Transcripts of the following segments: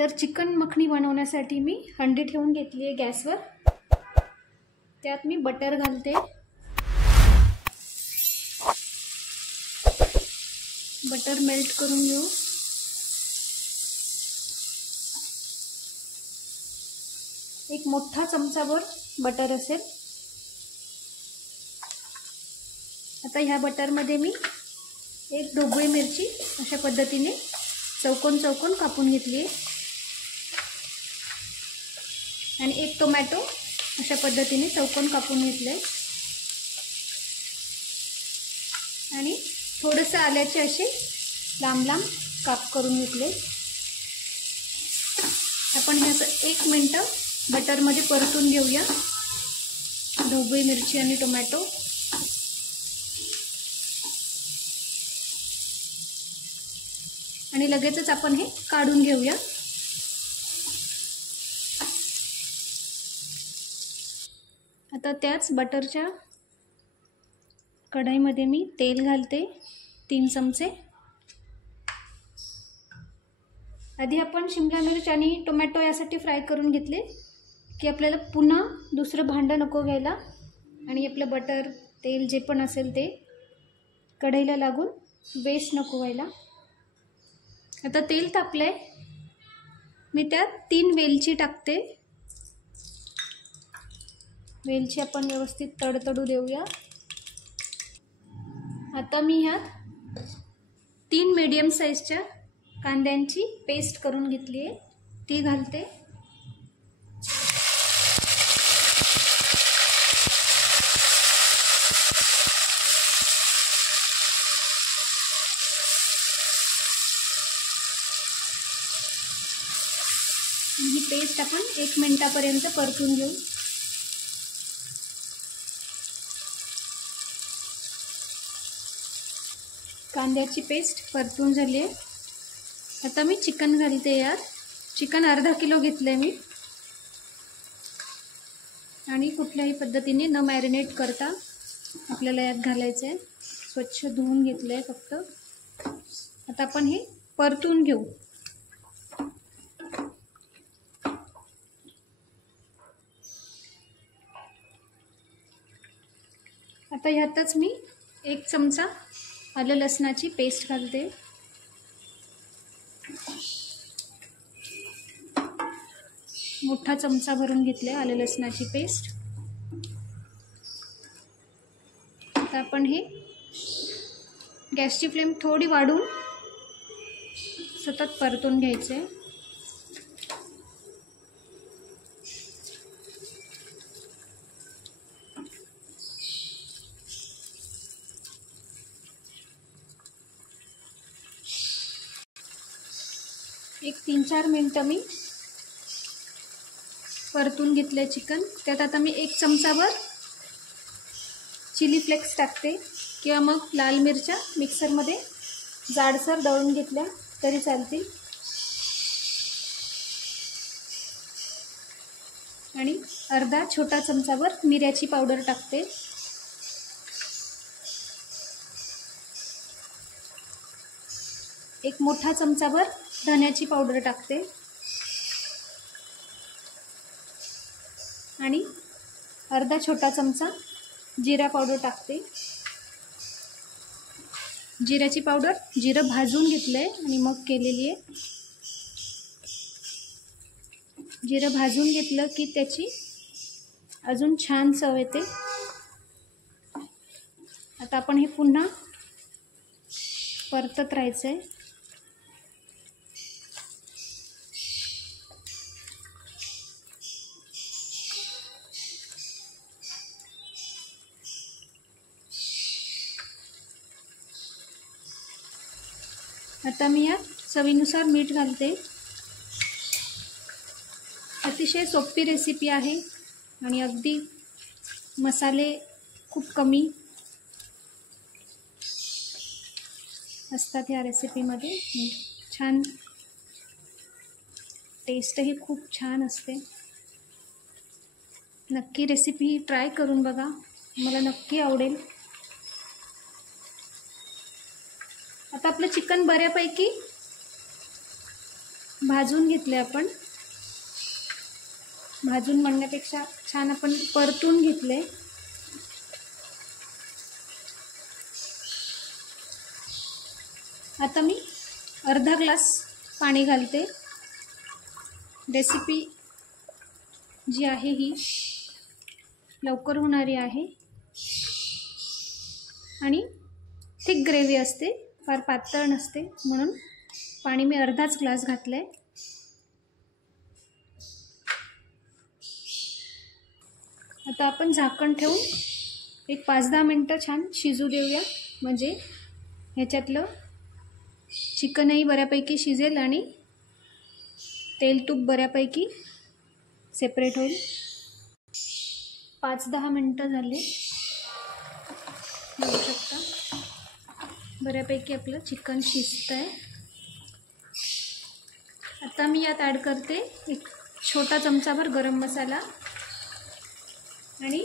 तर चिकन मखनी बनवण्यासाठी मी हंडी ठेवून घेतली आहे गॅसवर। त्यात मी बटर घालते। बटर मेल्ट करून घेऊ। एक मोठा चमचाभर बटर असेल। आता ह्या बटर मध्ये मी एक ढोबळी मिरची अशा पद्धतीने चौकोन चौकोन कापून घेतली आहे आणि एक टोमॅटो अशा पद्धतीने चौकोन कापून घेतले आणि थोडेसे आल्याचे असे लांब लांब काप करून घेतले। आपण हे असं 1 मिनिट बटर मध्ये परतून घेऊया ढोबळी मिरची आणि टोमॅटो। आणि लगेचच आपण हे काढून घेऊया। आता त्याच बटरच्या कढईमध्ये मी तेल घालते 3 चमचे। आधी आपण शिमला मिरच आणि टोमॅटो यासाठी फ्राय करून घेतले की आपल्याला पुन्हा दुसरं भांडं नको घ्यायला आणि आपलं बटर तेल जे पण असेल ते कढईला लागून वेस्ट नको व्हायला। आता तेल तापलंय, मी त्यात 3 वेलची टाकते। वेलची आपण व्यवस्थित तडतडू देऊया। आता मी ह्यात 3 मीडियम साइजच्या कांद्यांची पेस्ट करून घेतली आहे, ती घालते। ही पेस्ट आपण 1 मिनिटापर्यंत परतून घेऊ। कांद्याची पेस्ट परतून झाली आहे। आता मी चिकन घालते यात। चिकन अर्धा किलो घेतले मी आणि कुठल्याही पद्धतीने न मॅरिनेट करता आपल्याला यात घालायचं आहे। स्वच्छ धुवून घेतलंय फक्त। आता आपण हे परतून घेऊ। आता ह्यातच मी 1 चमचा आलं लसणाची पेस्ट घालते। मोठा चमचा भरून घेतले आलं लसणाची पेस्ट। आता आपण हे गॅसची फ्लेम थोडी वाढवून सतत परतून घ्यायचे। एक 3-4 मिनिटं मी परतून घेतले चिकन। त्यात आता मी 1 चमचाभर चिली फ्लेक्स टाकते किंवा मग लाल मिरच्या मिक्सरमध्ये जाडसर दळून घेतल्या तरी चालतील। आणि अर्धा छोटा चमचाभर मिरची पावडर टाकते। एक मोठा चमचाभर धण्याची पावडर टाकते आणि अर्धा छोटा चमचा जिरा पावडर टाकते। जिऱ्याची पावडर जिरं भाजून घेतलंय आणि मग केलेली आहे। जिरं भाजून घेतलं की त्याची अजून छान चव येते। आता आपण हे पुन्हा परतत राहायचंय। आता मी यात चवीनुसार मीठ घालते। अतिशय सोपी रेसिपी आहे आणि अगदी मसाले खूप कमी असतात या रेसिपीमध्ये। छान टेस्टही खूप छान असते। नक्की रेसिपी ट्राय करून बघा, मला नक्की आवडेल। आता आपलं चिकन बऱ्यापैकी भाजून घेतले आपण. भाजून म्हणण्यापेक्षा छान आपण परतून घेतले. आता मी अर्धा ग्लास पाणी घालते. रेसिपी जी आहे ही लवकर होणारी आहे आणि थिक ग्रेव्ही असते, फार पातळ नसते, म्हणून पाणी मी अर्धाच ग्लास घातले. आता आपण झाकण ठेवून एक 5-10 मिनटं छान शिजू देऊया. म्हणजे ह्याच्यातलं चिकनही बऱ्यापैकी शिजेल आणि तेल तूप बऱ्यापैकी सेपरेट होईल. 5-10 मिनटं झाले, बघू शकता बऱ्यापैकी आपलं चिकन शिजतं आहे. आता मी यात ॲड करते एक छोटा चमचाभर गरम मसाला आणि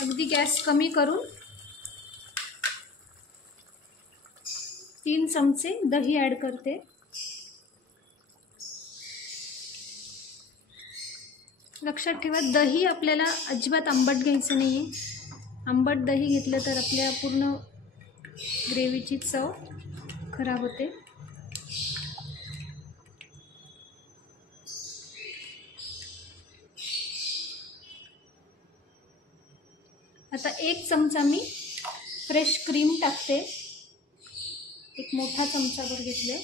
अगदी गॅस कमी करून 3 चमचे दही ॲड करते. लक्षात ठेवा, दही आपल्याला अजिबात आंबट घ्यायचं नाही आहे. आंबट दही घेतलं तर आपल्या पूर्ण ग्रेव्हीची चव खराब होते. आता 1 चमचा मी फ्रेश क्रीम टाकते. एक मोठा चमचाभर घेतले.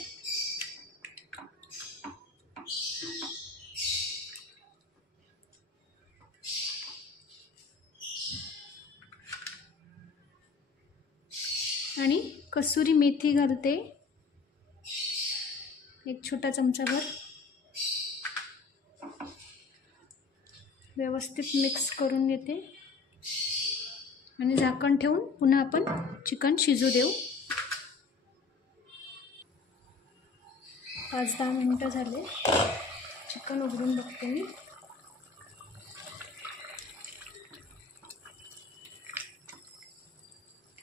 आणि कसुरी मेथी घालते एक छोटा चमचाभर. व्यवस्थित मिक्स करून घेते आणि झाकण ठेवून पुन्हा आपण चिकन शिजू देऊ. 5-10 मिनटं झाले. चिकन उघडून बघते मी.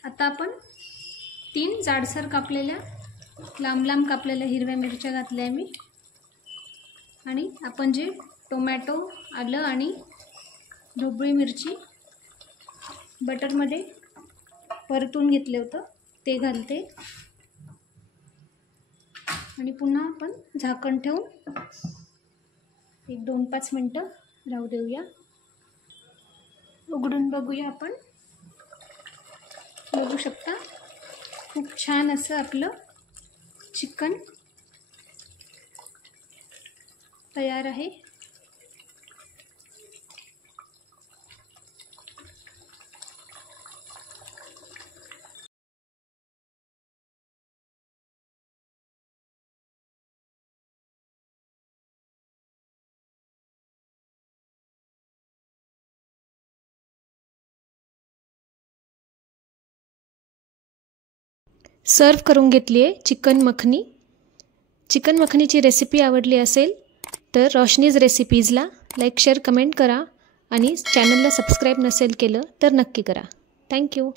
आता आपण 3 जाडसर कापलेल्या लांब लांब कापलेल्या हिरव्या मिरच्या घातल्या आहे मी. आणि आपण जे टोमॅटो, आलं आणि ढोबळी मिरची बटरमध्ये परतून घेतलं होतं ते घालते. आणि पुन्हा आपण झाकण ठेवून एक 2-5 मिनटं राहू देऊया. उघडून बघूया आपण. बघू शकता खूप छान असं आपलं चिकन तयार आहे. सर्व करून घेतली आहे चिकन मखनी. चिकन मखनीची रेसिपी आवडली असेल तर रोशनीज रेसिपीजला लाईक, शेअर, कमेंट करा आणि चॅनलला सबस्क्राईब नसेल केलं तर नक्की करा. थँक्यू.